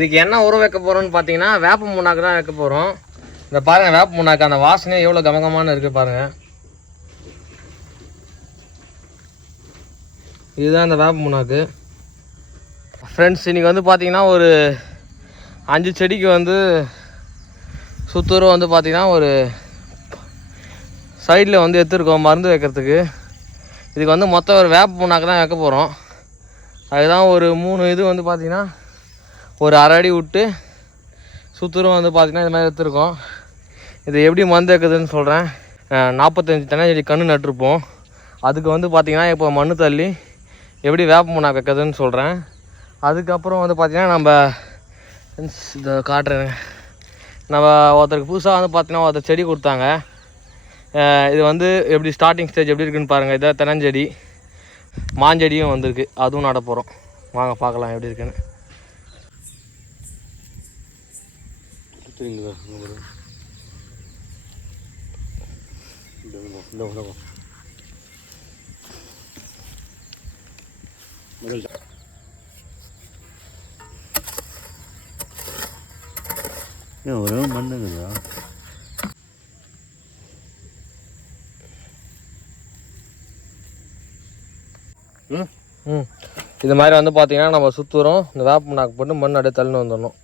இதுக்கு என்ன உரம் வைக்க போகிறோம்னு பார்த்தீங்கன்னா வேப்ப முன்னாக்கு தான் வைக்க போகிறோம் இந்த பாருங்கள் வேப்ப முன்னாக்கு அந்த வாசனையே எவ்வளோ கமகமான இருக்குது பாருங்கள் இதுதான் அந்த வேப்ப முன்னாக்கு. ஃப்ரெண்ட்ஸ் இன்றைக்கி வந்து பார்த்தீங்கன்னா ஒரு அஞ்சு செடிக்கு வந்து சுத்தூரம் வந்து பார்த்தீங்கன்னா ஒரு சைடில் வந்து எடுத்துருக்கோம் மருந்து வைக்கிறதுக்கு. இதுக்கு வந்து மொத்தம் ஒரு வேப்ப முன்னாக்கு தான் வைக்க போகிறோம் அதுதான் ஒரு மூணு இது வந்து பார்த்திங்கன்னா ஒரு அரை அடி விட்டு சுற்றுரும் வந்து பார்த்திங்கன்னா இது மாதிரி எடுத்துருக்கோம். இது எப்படி மருந்து வைக்கிறதுன்னு சொல்கிறேன் நாற்பத்தஞ்சு தென்னஞ்செடி கன்று நட்டிருப்போம். அதுக்கு வந்து பார்த்திங்கன்னா இப்போ மண் தள்ளி எப்படி வேப்ப புண்ணாக்கு வைக்கிறதுன்னு சொல்கிறேன் அதுக்கப்புறம் வந்து பார்த்திங்கன்னா நம்ம இதை காட்டுறேன் நம்ம ஒருத்தருக்கு புதுசாக வந்து பார்த்திங்கன்னா ஒருத்தர் செடி கொடுத்தாங்க. இது வந்து எப்படி ஸ்டார்டிங் ஸ்டேஜ் எப்படி இருக்குன்னு பாருங்கள் இதை தென்னஞ்செடி. மாஞ்செடியும் வந்திருக்கு. அதுவும் நட போகிறோம் வாங்க பார்க்கலாம் எப்படி இருக்குன்னு. ஒரே மண்ணுங்கதா ம். இது மாதிரி வந்து பார்த்தீங்கன்னா நம்ம சுற்றுறோம் இந்த வேப்ப நாக்கு போட்டு மண் அப்படியே தள்ளின்னு வந்துடணும்.